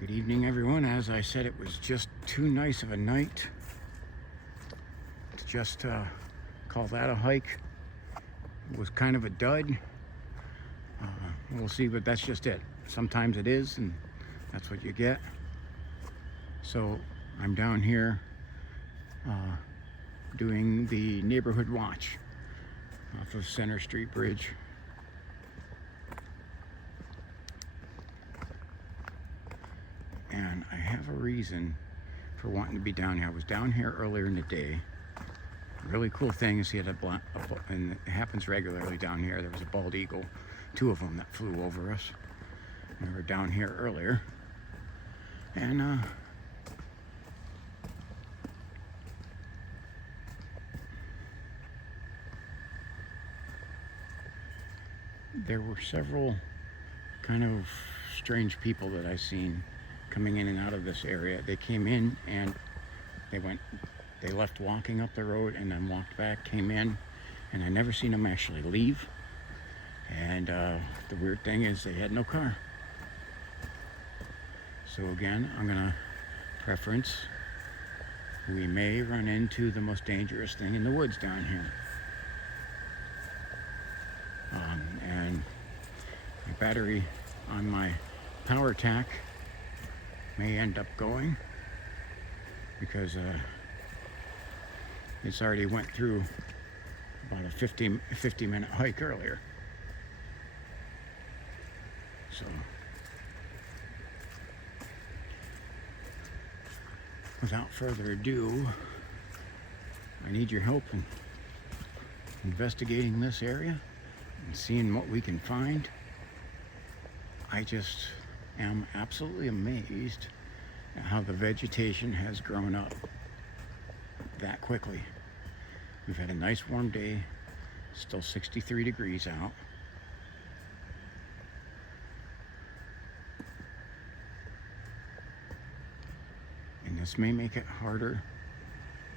Good evening, everyone. As I said, it was just too nice of a night to just call that a hike. It was kind of a dud. We'll see, but that's just it. Sometimes it is, and that's what you get. So I'm down here doing the neighborhood watch off of Center Street Bridge. And I have a reason for wanting to be down here. I was down here earlier in the day. A really cool thing is he had and it happens regularly down here. There was a bald eagle, two of them that flew over us. And we were down here earlier. And there were several kind of strange people that I seen coming in and out of this area. They came in and they left walking up the road and then walked back, came in, and I never seen them actually leave. And the weird thing is they had no car. So again, I'm gonna preference, we may run into the most dangerous thing in the woods down here. And my battery on my power tack may end up going because it's already went through about a 50-minute hike earlier. So without further ado, I need your help in investigating this area and seeing what we can find. I just am absolutely amazed at how the vegetation has grown up that quickly. We've had a nice warm day, still 63 degrees out. And this may make it harder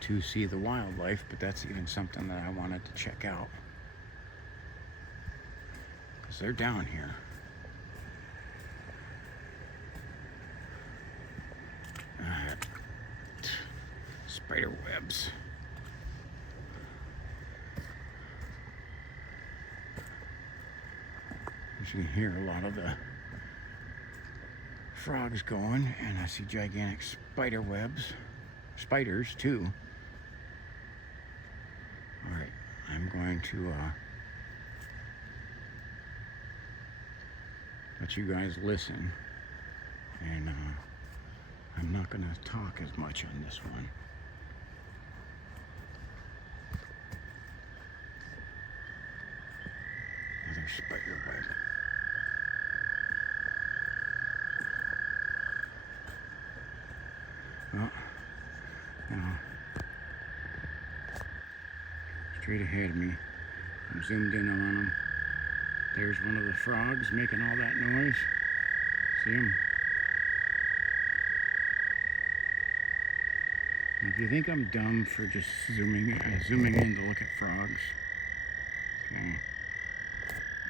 to see the wildlife, but that's even something that I wanted to check out, because they're down here. Spider webs. As you can hear a lot of the frogs going, and I see gigantic spider webs, spiders too. All right, I'm going to let you guys listen, and I'm not going to talk as much on this one. Another spider web. Well, now, straight ahead of me, I'm zoomed in on them. There's one of the frogs making all that noise. See him? If you think I'm dumb for just zooming in to look at frogs, okay,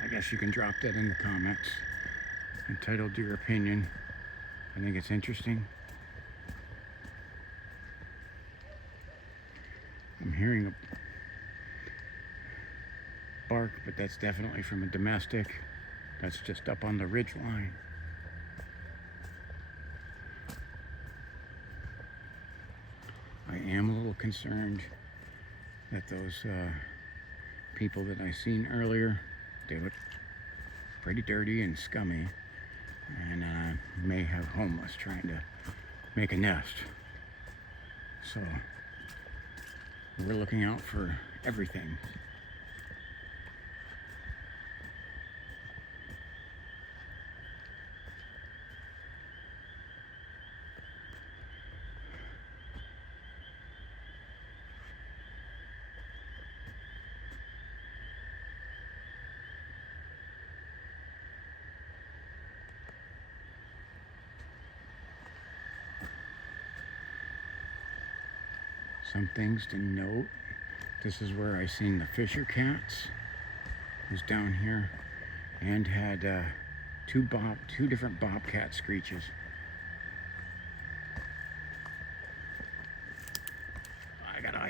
I guess you can drop that in the comments, entitled your opinion. I think it's interesting. I'm hearing a bark, but that's definitely from a domestic. That's just up on the ridge line. I am a little concerned that those people that I seen earlier, they look pretty dirty and scummy, and may have homeless trying to make a nest. So we're looking out for everything. Some things to note. This is where I seen the Fisher cats. Was down here and had two different bobcat screeches.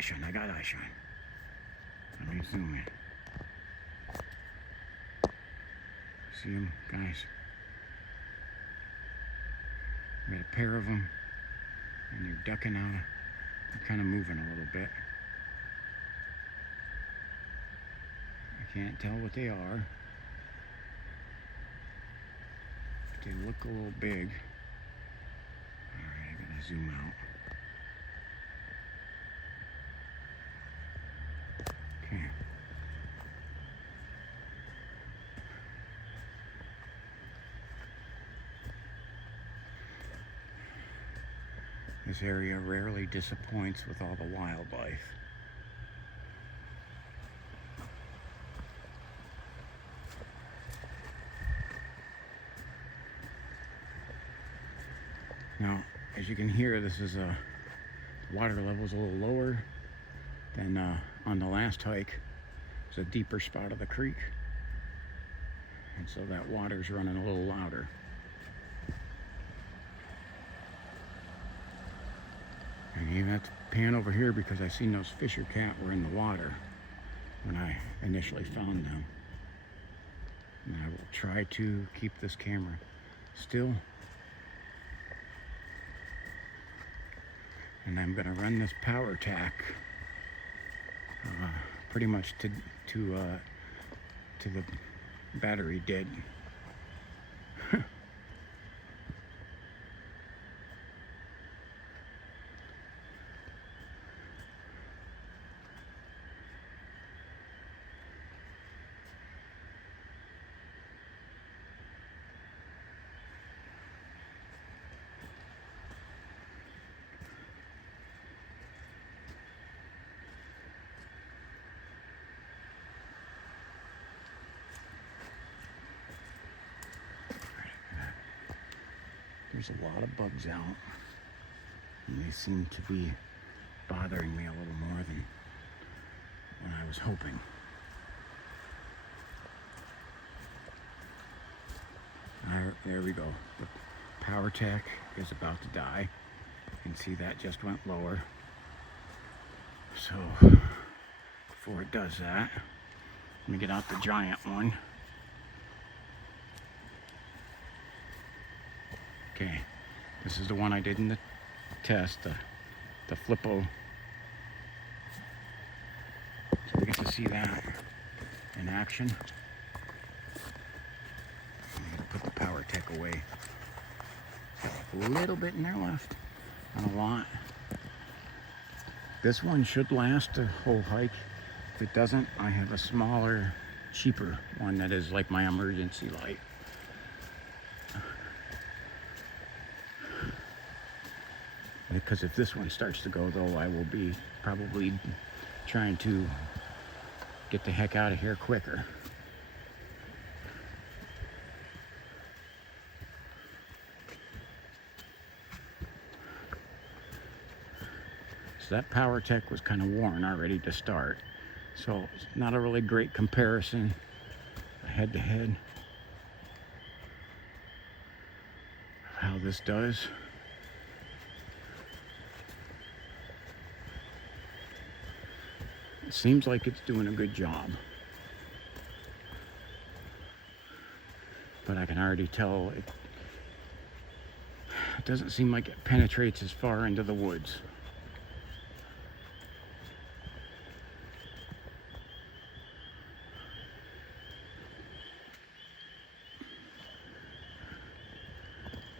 shine. I got eye shine. Let me zoom in. See them, guys? We got a pair of them, and they're ducking out. They're kind of moving a little bit. I can't tell what they are. But they look a little big. Alright, I gotta zoom out. Okay. This area rarely disappoints with all the wildlife. Now, as you can hear, this is water level's a little lower than on the last hike. It's a deeper spot of the creek, and so that water's running a little louder. And you even have to pan over here because I seen those fisher cat were in the water when I initially found them. And I will try to keep this camera still. And I'm gonna run this power tack pretty much to the battery dead. There's a lot of bugs out, and they seem to be bothering me a little more than what I was hoping. There we go. The power tech is about to die. You can see that just went lower. So before it does that, let me get out the giant one. Okay, this is the one I did in the test, the Flippo. So we get to see that in action. I'm gonna put the power tech away. Got a little bit in there left, not a lot. This one should last the whole hike. If it doesn't, I have a smaller, cheaper one that is like my emergency light. Because if this one starts to go, though, I will be probably trying to get the heck out of here quicker. So that power tech was kind of worn already to start. So it's not a really great comparison head to head of how this does. It seems like it's doing a good job, but I can already tell it doesn't seem like it penetrates as far into the woods.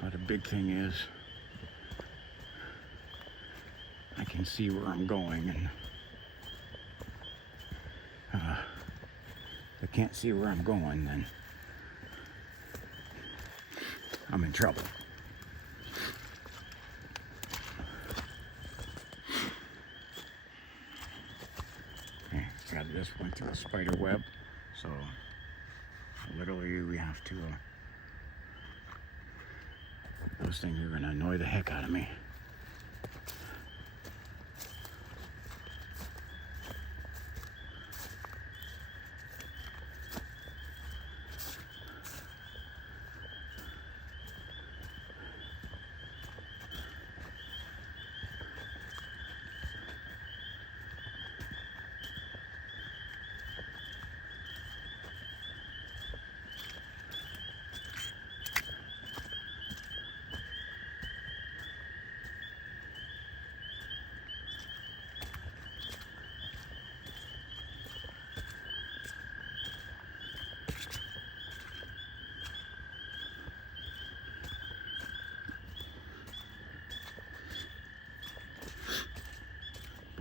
But a big thing is I can see where I'm going, and if I can't see where I'm going, then I'm in trouble. Okay, got this went through a spider web, so literally we have to, those things are gonna annoy the heck out of me.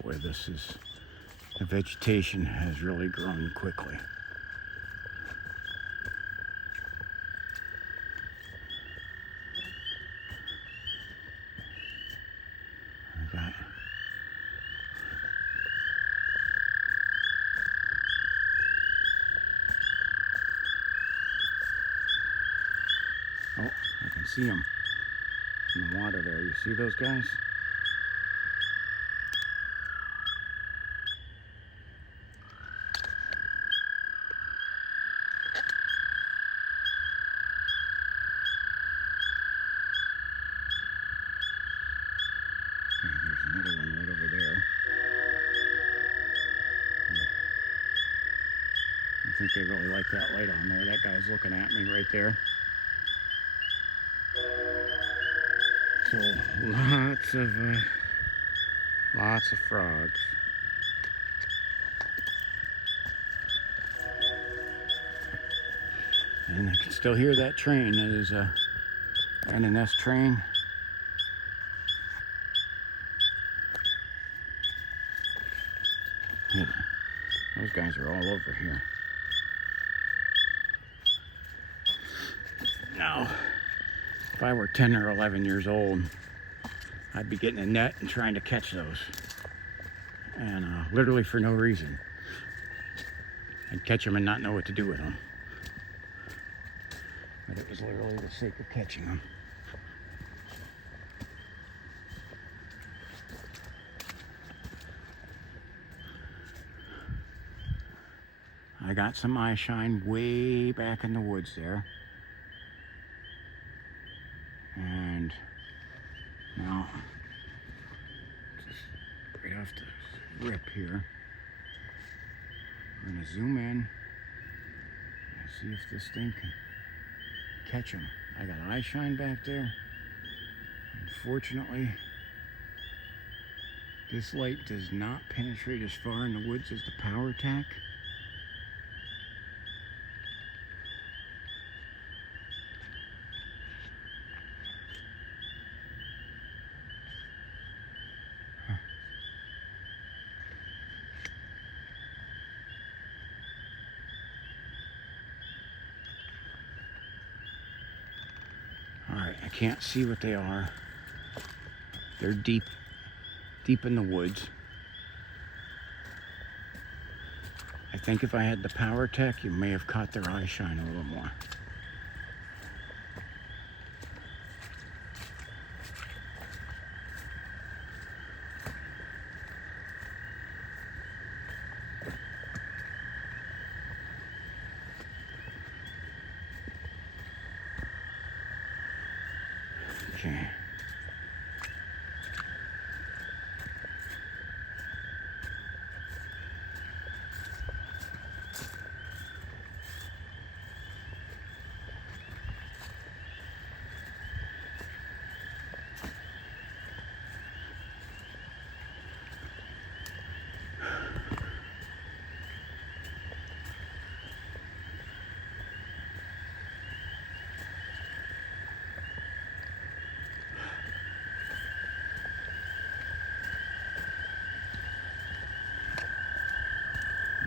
boy, the vegetation has really grown quickly. I got Oh, I can see them in the water there. You see those guys? Okay, there's another one right over there. I think they really like that light on there. That guy's looking at me right there. So lots of frogs. And I can still hear that train. It is a NNS train. Yeah, those guys are all over here. Now, if I were 10 or 11 years old, I'd be getting a net and trying to catch those. And literally for no reason. I'd catch them and not know what to do with them. But it was literally the sake of catching them. I got some eye shine way back in the woods there. And now, just right off the rip here, we're gonna zoom in and see if this thing can catch them. I got eye shine back there. Unfortunately, this light does not penetrate as far in the woods as the PowerTac. Alright, I can't see what they are. They're deep in the woods. I think if I had the PowerTac, you may have caught their eye shine a little more. Okay.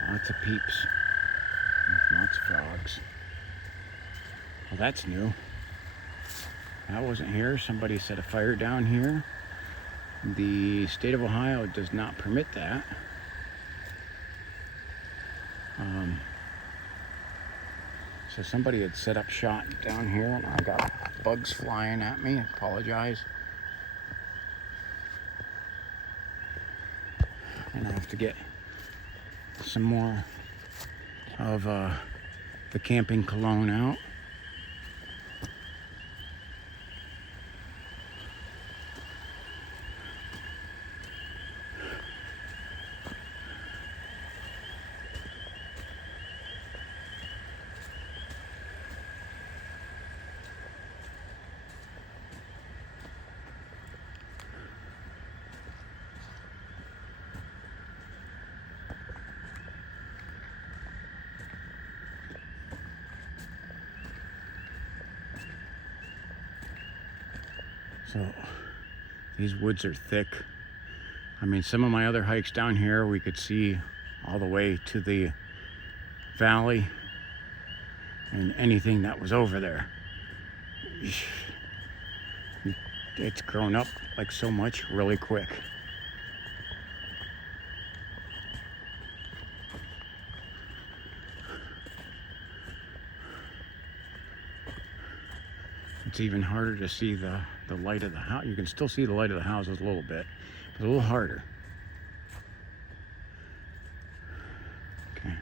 Lots of peeps. Lots of frogs. Well, that's new. That wasn't here. Somebody set a fire down here. The state of Ohio does not permit that. So somebody had set up shop down here and I got bugs flying at me. I apologize. And I have to get some more of the camping cologne out. So these woods are thick I mean, some of my other hikes down here, we could see all the way to the valley and anything that was over there. It's grown up like so much really quick. It's even harder to see the light of the house. You can still see the light of the houses a little bit, but a little harder. Okay.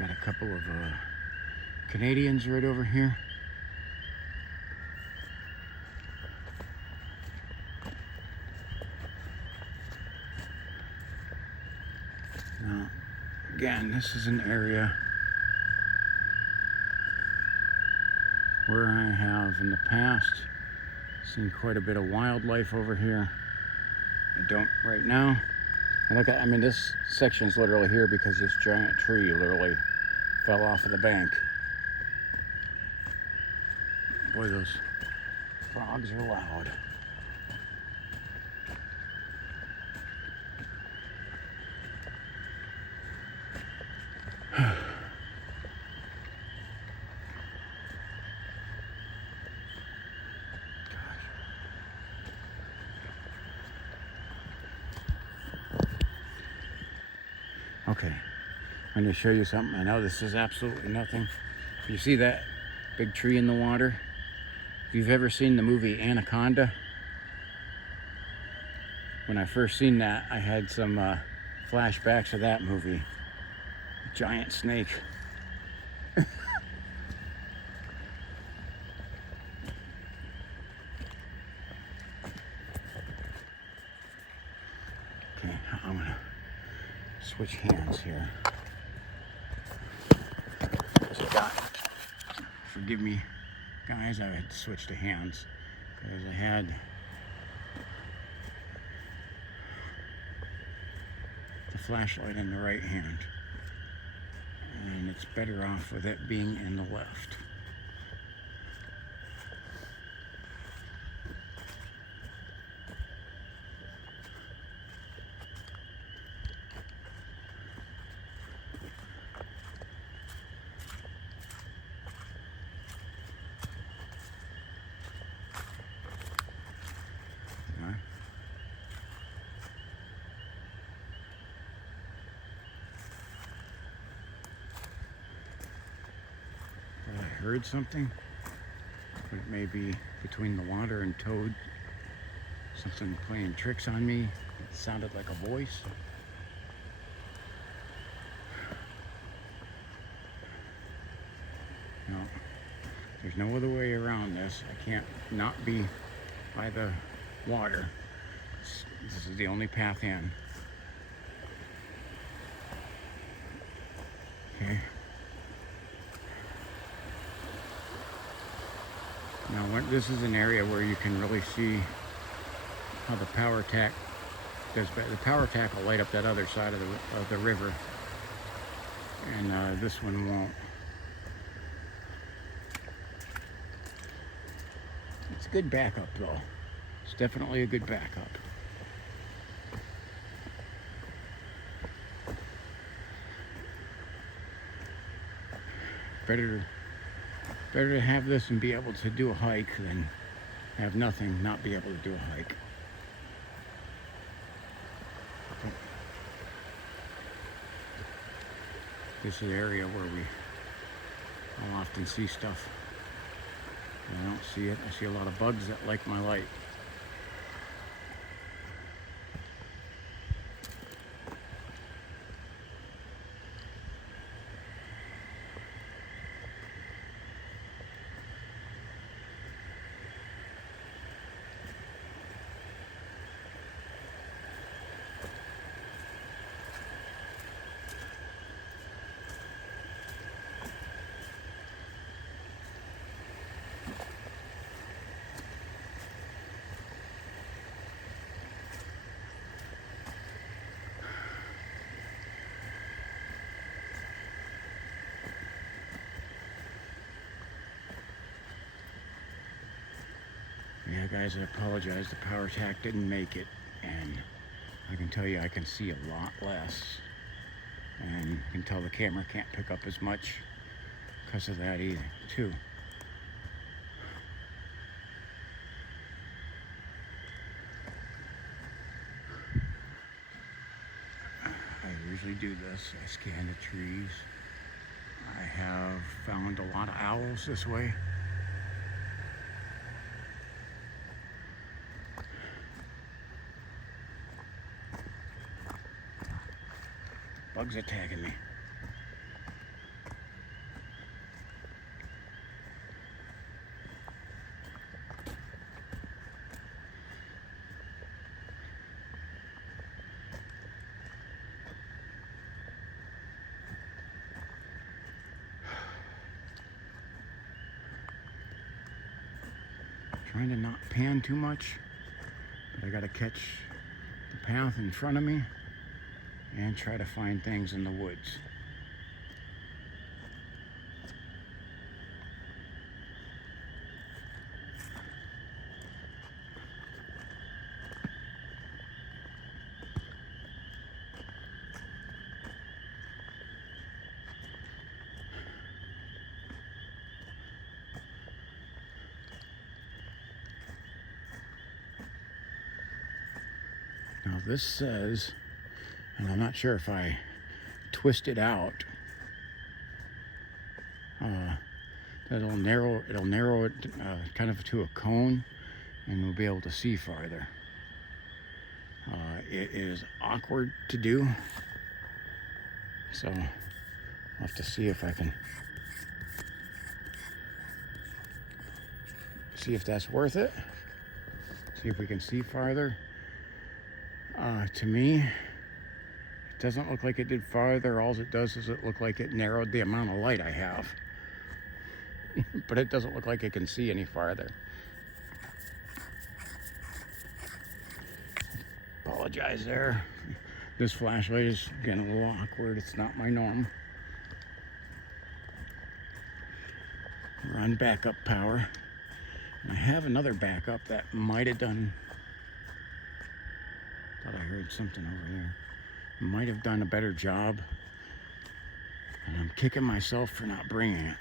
Got a couple of Canadians right over here. Now, again, this is an area where I have in the past seen quite a bit of wildlife over here. I don't right now. And look, I mean, this section's literally here because this giant tree literally fell off of the bank. Boy, those frogs are loud. Okay, I'm going to show you something. I know this is absolutely nothing. You see that big tree in the water? If you've ever seen the movie Anaconda, when I first seen that, I had some flashbacks of that movie. Giant snake. Okay, I'm gonna switch hands here. So forgive me, guys, I had to switch to hands because I had the flashlight in the right hand, and it's better off with it being in the left. I heard something, but it may be between the water and Toad. Something playing tricks on me. It sounded like a voice. No, there's no other way around this. I can't not be by the water. This is the only path in. Okay. Now, this is an area where you can really see how the power tack does. The power tack will light up that other side of the river, and this one won't. It's a good backup, though. It's definitely a good backup. Better to have this and be able to do a hike than have nothing, not be able to do a hike. This is an area where I'll often see stuff. I don't see it. I see a lot of bugs that like my light. Yeah, guys, I apologize. The power tack didn't make it, and I can tell you I can see a lot less, and you can tell the camera can't pick up as much because of that either, too. I usually do this. I scan the trees. I have found a lot of owls this way. Bugs attacking me. Trying to not pan too much, but I gotta catch the path in front of me and try to find things in the woods. Now this says, and I'm not sure if I twist it out, it'll narrow it kind of to a cone, and we'll be able to see farther. It is awkward to do, so I'll have to see if I can see if that's worth it. See if we can see farther. To me, it doesn't look like it did farther. All it does is it look like it narrowed the amount of light I have. But it doesn't look like it can see any farther. Apologize there. This flashlight is getting a little awkward. It's not my norm. We're on backup power. And I have another backup that might have done. Thought I heard something over there. Might have done a better job. And I'm kicking myself for not bringing it.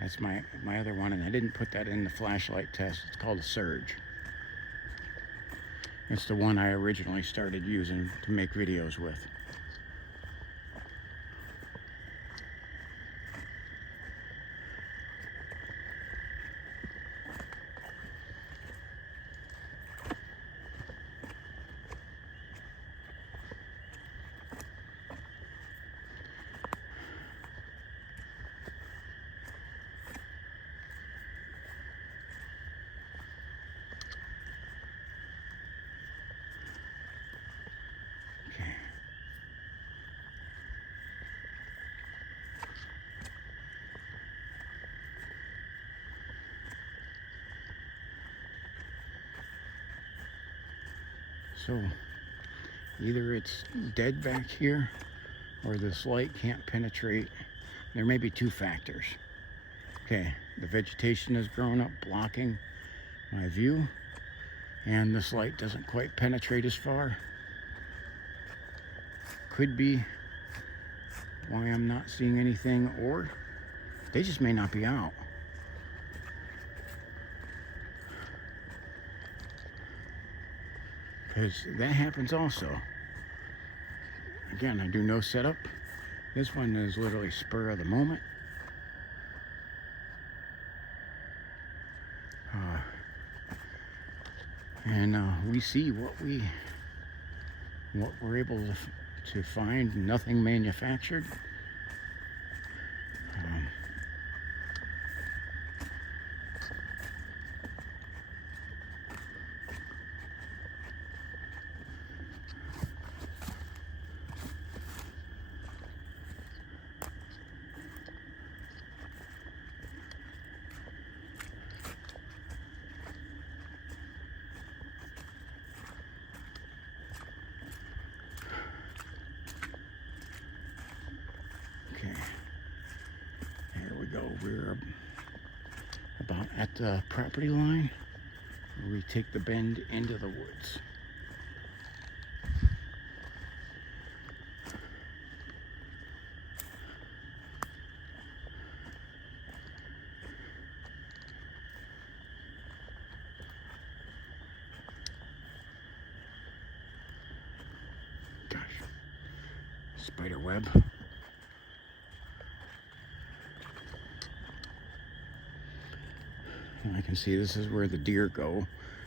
That's my other one, and I didn't put that in the flashlight test. It's called a Surge. It's the one I originally started using to make videos with. So either it's dead back here or this light can't penetrate. There may be two factors. Okay, the vegetation has grown up blocking my view, and this light doesn't quite penetrate as far. Could be why I'm not seeing anything, or they just may not be out. Because that happens also. Again, I do no setup. This one is literally spur of the moment. And we see what we're able to find. Nothing manufactured. we're about at the property line where we take the bend into the woods. Gosh, spider web. I can see this is where the deer go,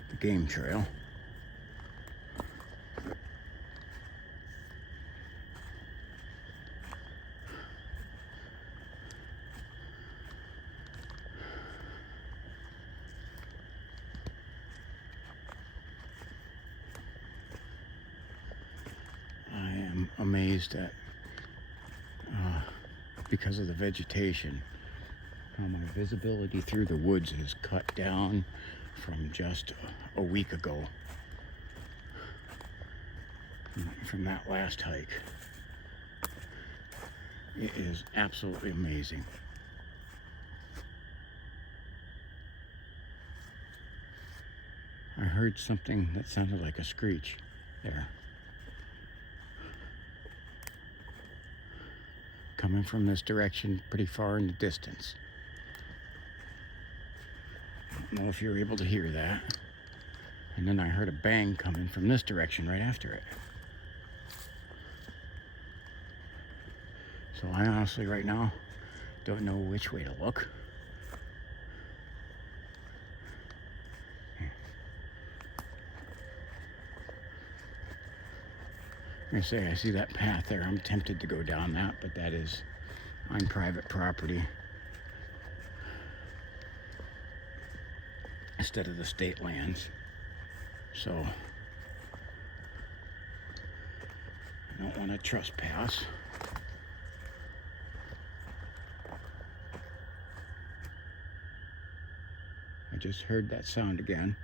the game trail. I am amazed at, because of the vegetation, how my visibility through the woods is cut down from just a week ago, from that last hike. It is absolutely amazing. I heard something that sounded like a screech there, coming from this direction pretty far in the distance. I don't know if you're able to hear that. And then I heard a bang coming from this direction right after it. So I honestly right now don't know which way to look. I say I see that path there. I'm tempted to go down that, but that is on private property instead of the state lands. So I don't want to trespass. I just heard that sound again.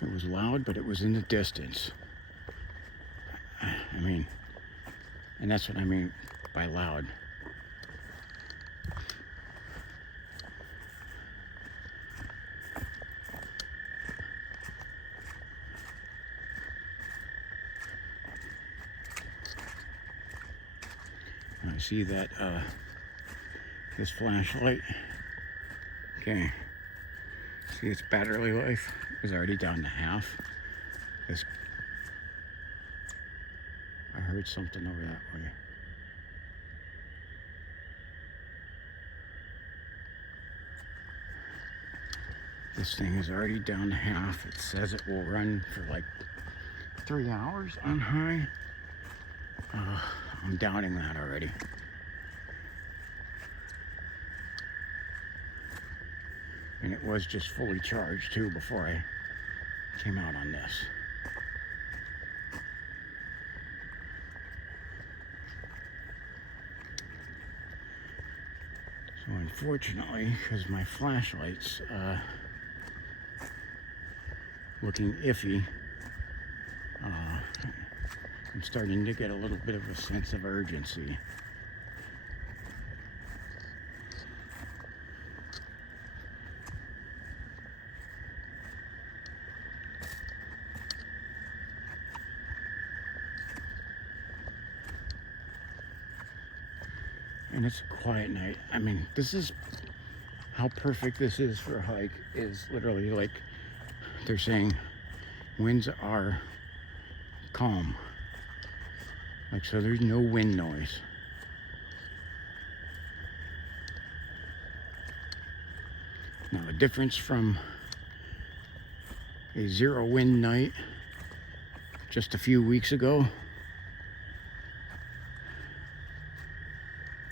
It was loud, but it was in the distance. I mean, and that's what I mean by loud. I see that this flashlight, okay, see its battery life is already down to half. This, I heard something over that way. This thing is already down to half. It says it will run for like 3 hours on high. I'm doubting that already. And it was just fully charged too before I came out on this. So unfortunately, because my flashlight's looking iffy, I'm starting to get a little bit of a sense of urgency. And it's a quiet night. I mean, this is how perfect this is for a hike, is literally like they're saying winds are calm. Like, so there's no wind noise. Now, the difference from a 0 wind night just a few weeks ago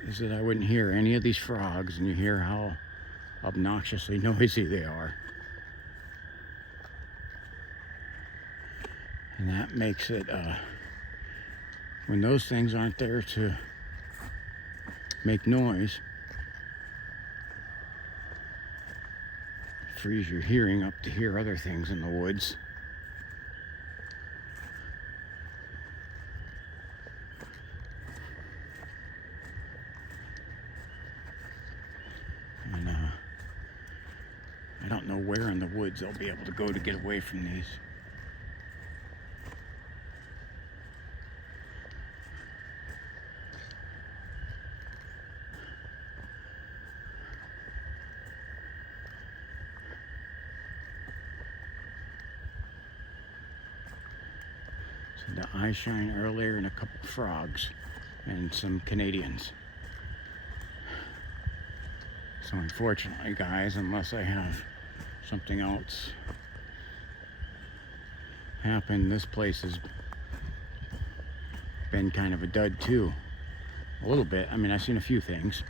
is that I wouldn't hear any of these frogs, and you hear how obnoxiously noisy they are. And that makes it, when those things aren't there to make noise, frees your hearing up to hear other things in the woods. I don't know where in the woods I'll be able to go to get away from these. So the eye shine earlier and a couple frogs and some Canadians. So unfortunately, guys, unless I have something else happen, this place has been kind of a dud too. A little bit. I mean, I've seen a few things.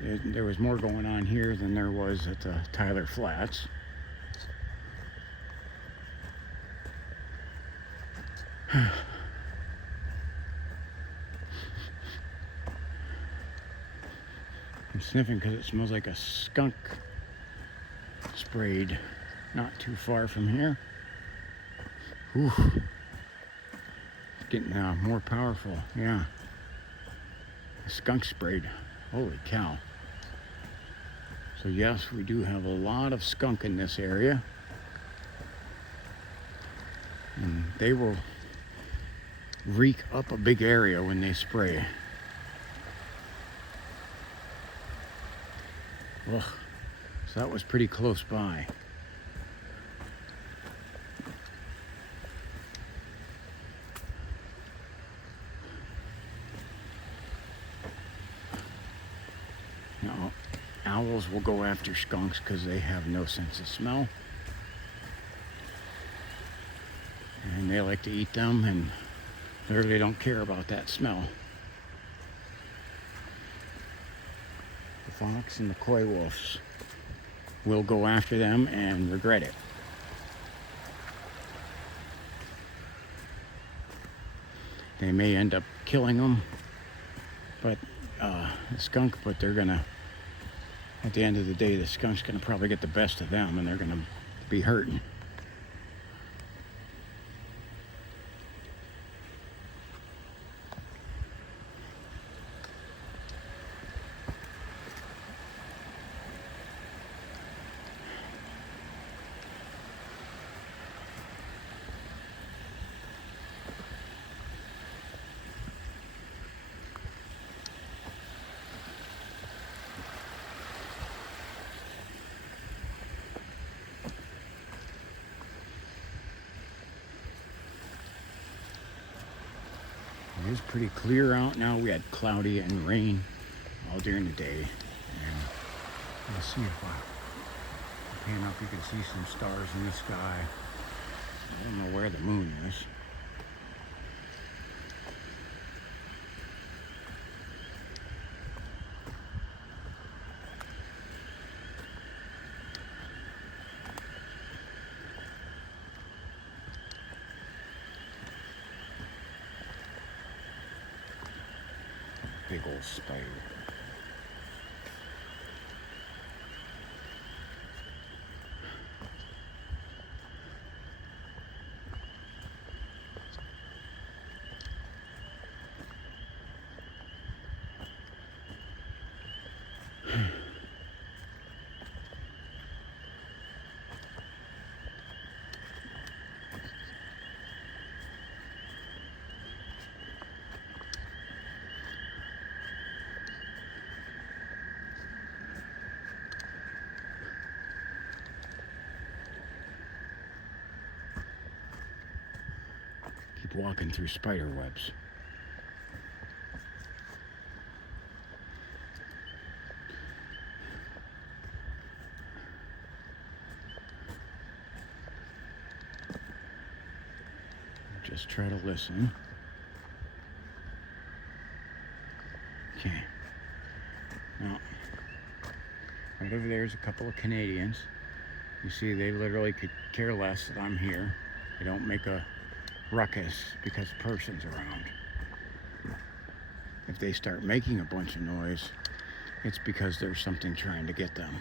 There was more going on here than there was at the Tyler Flats. I'm sniffing because it smells like a skunk sprayed not too far from here. Whew. It's getting more powerful. Yeah. A skunk sprayed. Holy cow. So yes, we do have a lot of skunk in this area. And they will reek up a big area when they spray. Ugh. So that was pretty close by. Now, owls will go after skunks because they have no sense of smell. And they like to eat them and literally don't care about that smell. The fox and the coy wolves will go after them and regret it. They may end up killing them, but the skunk, but they're gonna, at the end of the day, the skunk's gonna probably get the best of them and they're gonna be hurting. It is pretty clear out now. We had cloudy and rain all during the day. And let's see if I pan up, you can see some stars in the sky. I don't know where the moon is. Big old spider. Keep walking through spider webs. Just try to listen. Okay. Now, right over there is a couple of Canadians. You see, they literally could care less that I'm here. They don't make a ruckus because a person's around. If they start making a bunch of noise, it's because there's something trying to get them.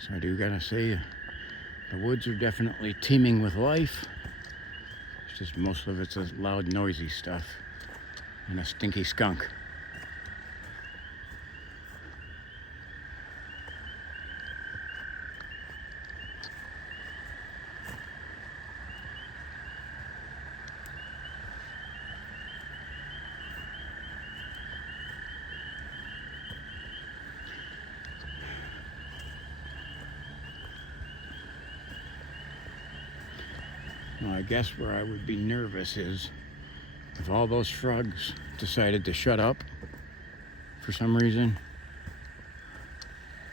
So I do gotta say, the woods are definitely teeming with life. It's just most of it's a loud, noisy stuff and a stinky skunk. Well, I guess where I would be nervous is if all those frogs decided to shut up for some reason.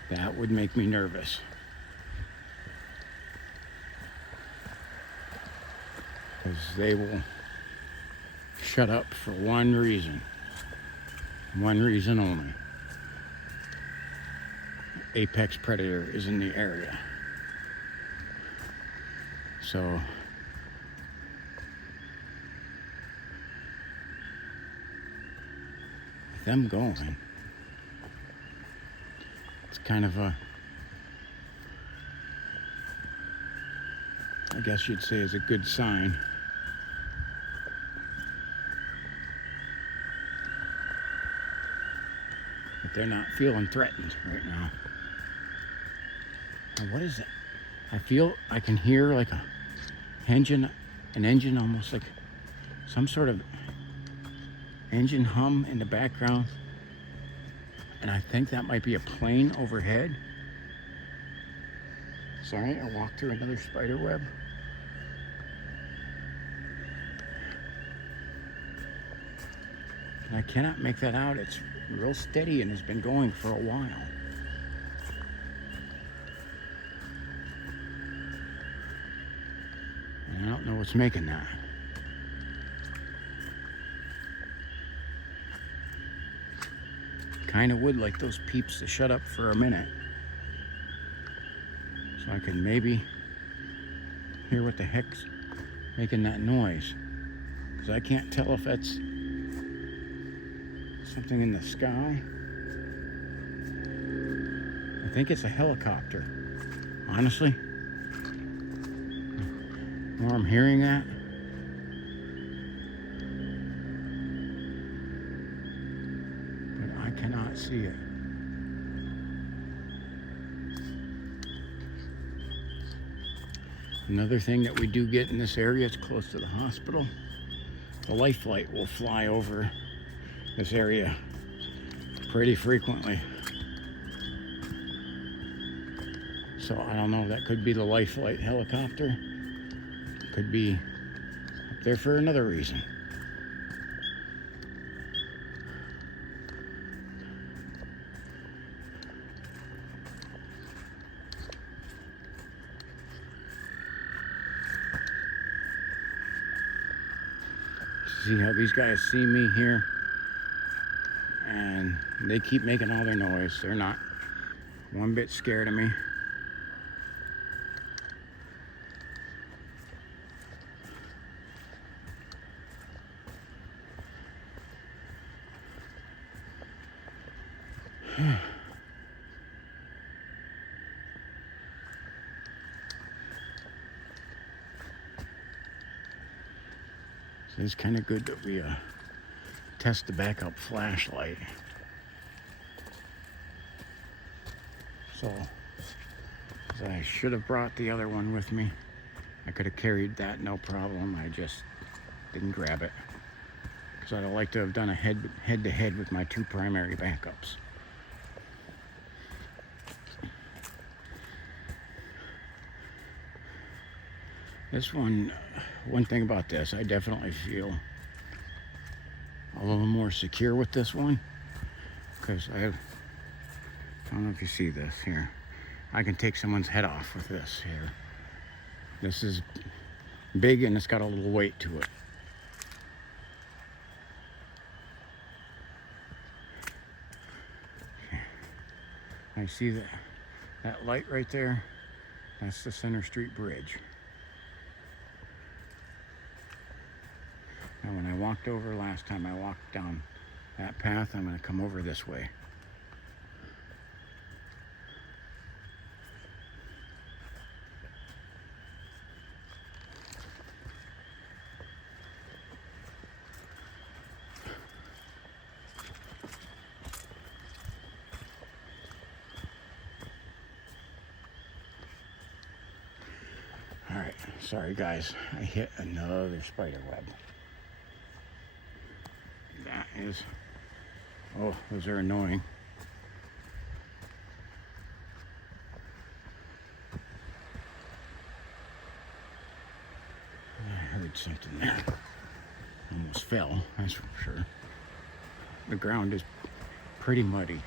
That would make me nervous. Because they will shut up for one reason only. Apex predator is in the area. So with them going, it's kind of a, I guess you'd say, is a good sign. But they're not feeling threatened right now. Now, what is it? I feel I can hear like an engine almost like some sort of engine hum in the background. And I think that might be a plane overhead. Sorry, I walked through another spider web. And I cannot make that out. It's real steady and has been going for a while. And I don't know what's making that. Kind of would like those peeps to shut up for a minute, so I can maybe hear what the heck's making that noise. Because I can't tell if that's something in the sky. I think it's a helicopter, honestly. The more I'm hearing that, but I cannot see it. Another thing that we do get in this area, it's close to the hospital, the life flight will fly over this area pretty frequently. So I don't know, that could be the life flight helicopter. Could be up there for another reason. See how these guys see me here? And they keep making all their noise. They're not one bit scared of me. So it's kind of good that we test the backup flashlight. So I should have brought the other one with me. I could have carried that no problem. I just didn't grab it because I'd like to have done a head-to-head with my two primary backups. This one thing about this, I definitely feel a little more secure with this one because I don't know if you see this here. I can take someone's head off with this here. This is big and it's got a little weight to it. I see that light right there. That's the Center Street Bridge. Now, when I walked over last time, I walked down that path. I'm going to come over this way. Sorry guys, I hit another spider web. That is, oh, those are annoying. I heard something there. Almost fell, that's for sure. The ground is pretty muddy.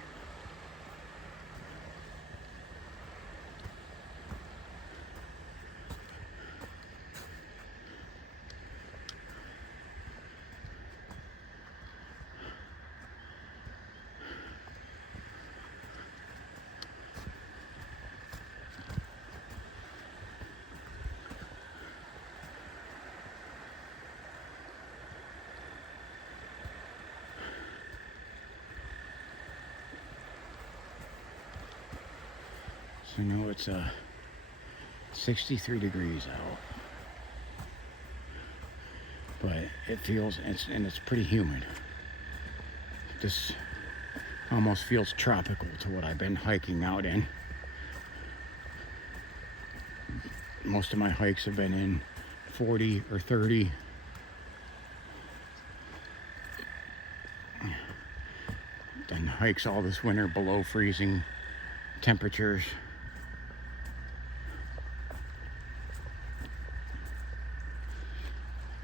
So now it's 63 degrees out, but it feels, and it's pretty humid. This almost feels tropical to what I've been hiking out in. Most of my hikes have been in 40 or 30. Done hikes all this winter below freezing temperatures.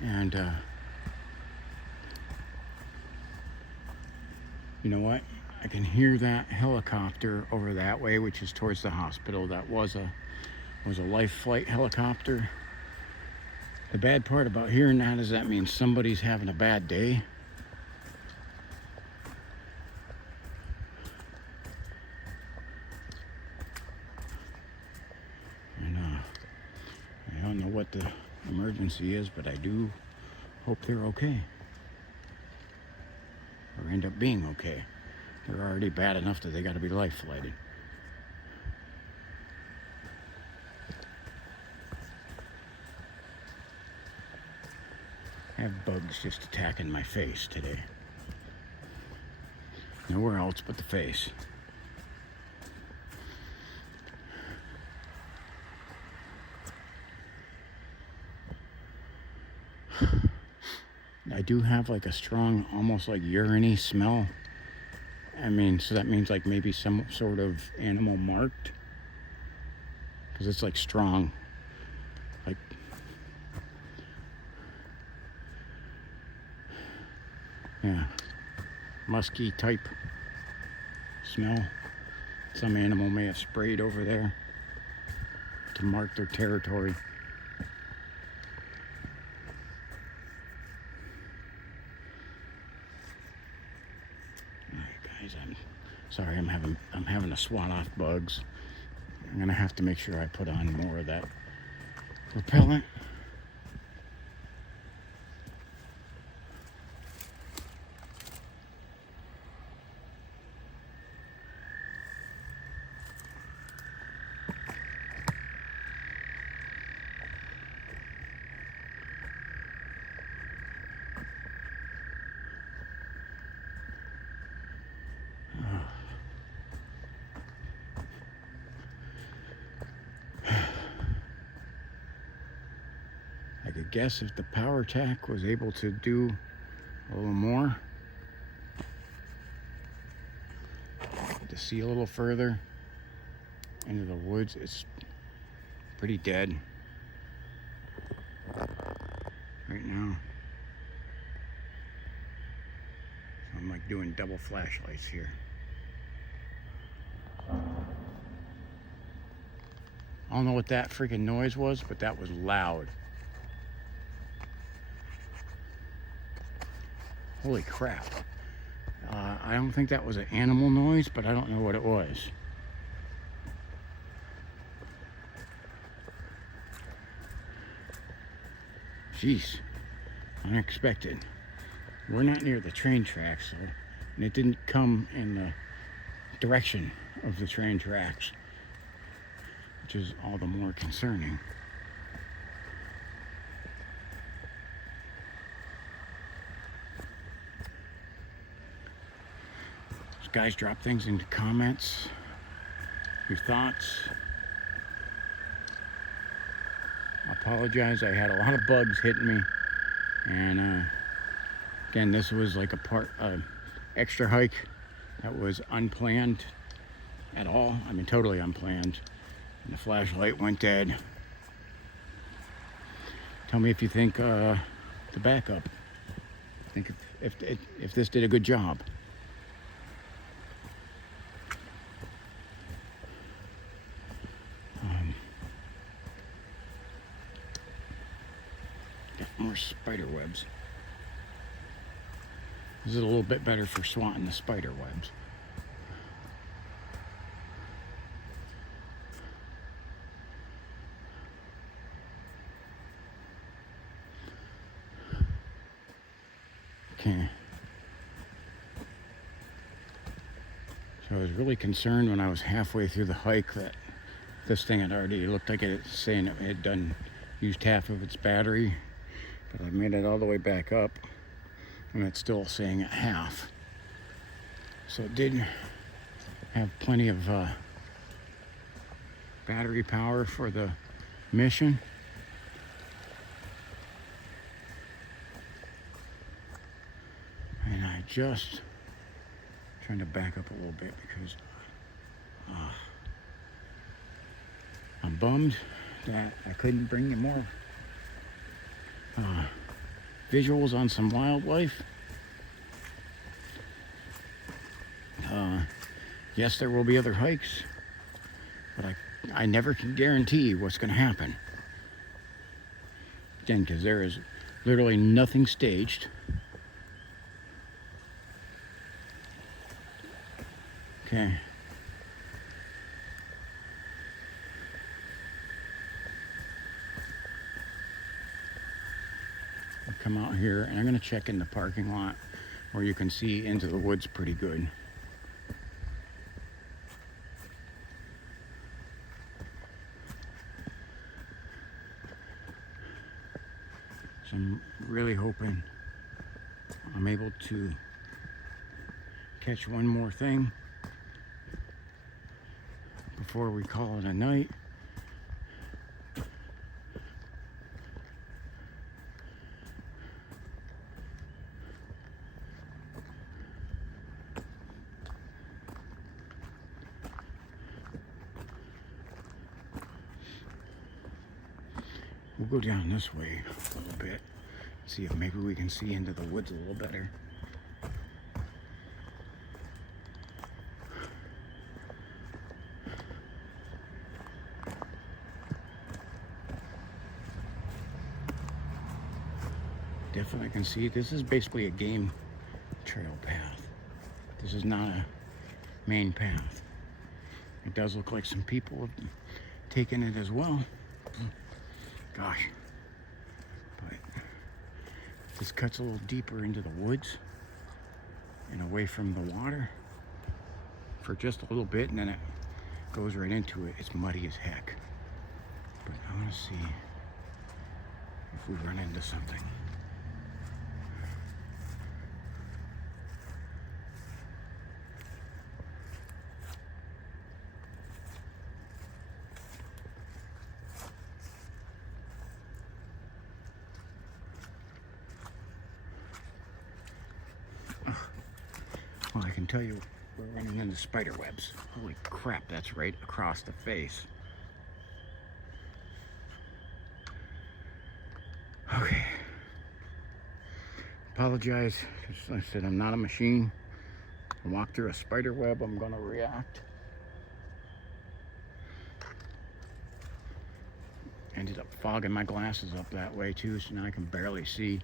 And you know what? I can hear that helicopter over that way, which is towards the hospital. That was a life flight helicopter. The bad part about hearing that is that means somebody's having a bad day. And I don't know what the emergency is, but I do hope they're okay. Or end up being okay. They're already bad enough that they got to be life flighted. I have bugs just attacking my face today. Nowhere else but the face. I do have like a strong, almost like urine-y smell. I mean, so that means like maybe some sort of animal marked. Because it's like strong. Like, yeah, musky type smell. Some animal may have sprayed over there to mark their territory. I'm sorry, I'm having to swat off bugs. I'm gonna have to make sure I put on more of that repellent. I could guess if the power tack was able to do a little more, to see a little further into the woods. It's pretty dead right now. So I'm like doing double flashlights here. I don't know what that freaking noise was, but that was loud. Holy crap. I don't think that was an animal noise, but I don't know what it was. Jeez, unexpected. We're not near the train tracks, so, and it didn't come in the direction of the train tracks, which is all the more concerning. Guys, drop things into comments, your thoughts. I'll apologize. I had a lot of bugs hitting me, and again, this was like a extra hike that was unplanned at all. I mean, totally unplanned. And the flashlight went dead. Tell me if you think the backup. Think if this did a good job. Got more spider webs. This is a little bit better for swatting the spider webs. Okay. So I was really concerned when I was halfway through the hike that this thing had already looked like it saying it had used half of its battery, but I made it all the way back up and it's still saying at half. So it did have plenty of battery power for the mission. And I just trying to back up a little bit because I'm bummed that I couldn't bring you more visuals on some wildlife. Yes, there will be other hikes, but I never can guarantee what's going to happen. Again, because there is literally nothing staged. Okay. I'll come out here and I'm going to check in the parking lot where you can see into the woods pretty good. So I'm really hoping I'm able to catch one more thing before we call it a night. We'll go down this way a little bit, see if maybe we can see into the woods a little better. Definitely can see this is basically a game trail path. This is not a main path. It does look like some people have taken it as well. Gosh, but this cuts a little deeper into the woods and away from the water for just a little bit, and then it goes right into it. It's muddy as heck. But I want to see if we run into something. Well, I can tell you we're running into spider webs. Holy crap, that's right across the face. Okay. Apologize. As I said, I'm not a machine. I walk through a spider web, I'm gonna react. Ended up fogging my glasses up that way too, so now I can barely see.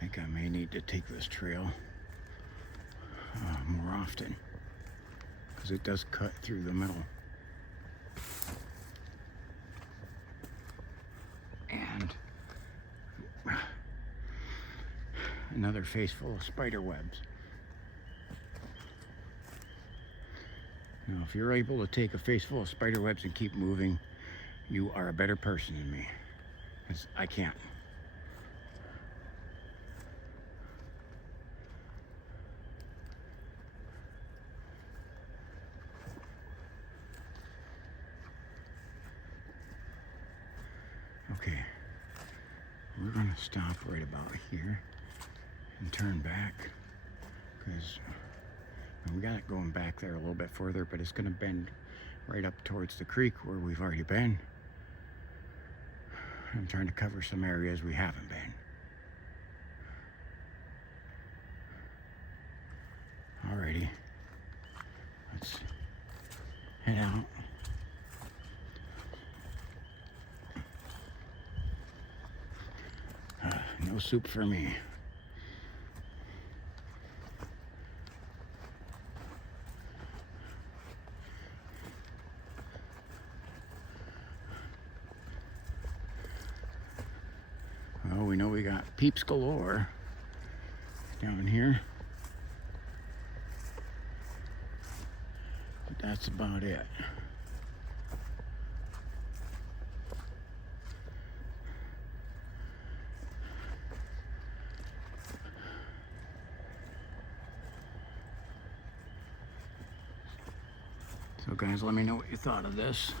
I think I may need to take this trail more often because it does cut through the middle. And another face full of spider webs. Now, if you're able to take a face full of spider webs and keep moving, you are a better person than me, because I can't. Okay, we're gonna stop right about here and turn back, because we got it going back there a little bit further, but it's gonna bend right up towards the creek where we've already been. I'm trying to cover some areas we haven't been. Alrighty, let's head out. No soup for me. Well, we know we got peeps galore down here, but that's about it. So guys, let me know what you thought of this.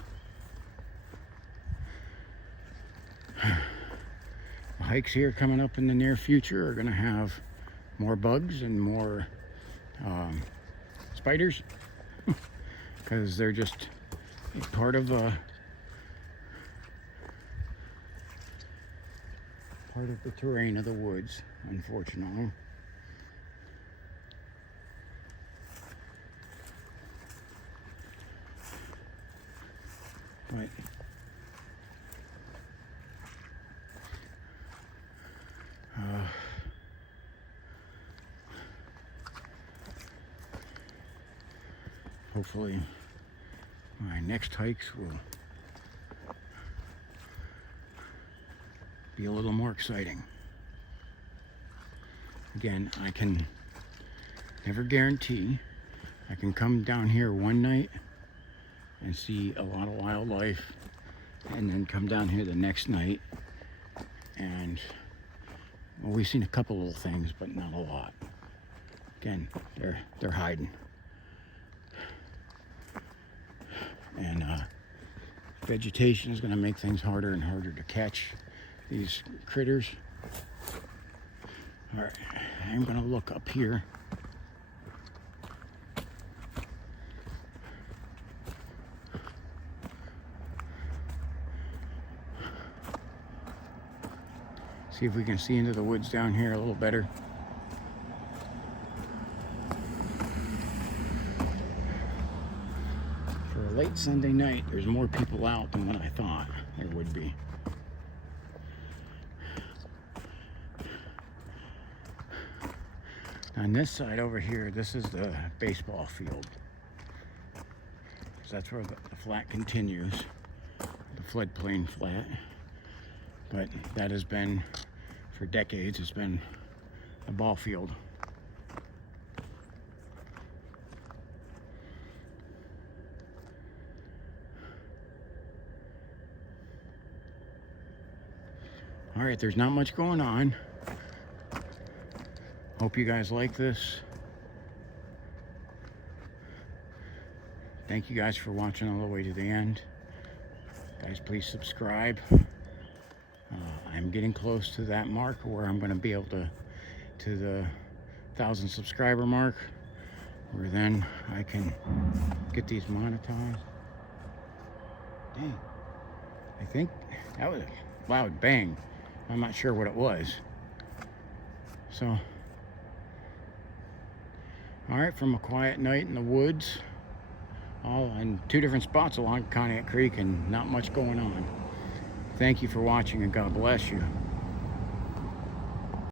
The hikes here coming up in the near future are gonna have more bugs and more spiders, because they're just part of the terrain of the woods, unfortunately. But hopefully my next hikes will be a little more exciting. Again, I can never guarantee. I can come down here one night and see a lot of wildlife, and then come down here the next night and, well, we've seen a couple little things, but not a lot. Again, they're hiding. And vegetation is going to make things harder and harder to catch these critters. All right, I'm going to look up here. See if we can see into the woods down here a little better. For a late Sunday night, there's more people out than what I thought there would be. On this side over here, this is the baseball field. So that's where the flat continues, the floodplain flat. But that has been, for decades, it's been a ball field. All right, there's not much going on. Hope you guys like this. Thank you guys for watching all the way to the end. Guys, please subscribe. I'm getting close to that mark where I'm going to be able to the 1,000 subscriber mark, where then I can get these monetized. Dang, I think that was a loud bang. I'm not sure what it was. So, all right, from a quiet night in the woods, all in 2 different spots along Conneaut Creek, and not much going on. Thank you for watching, and God bless you.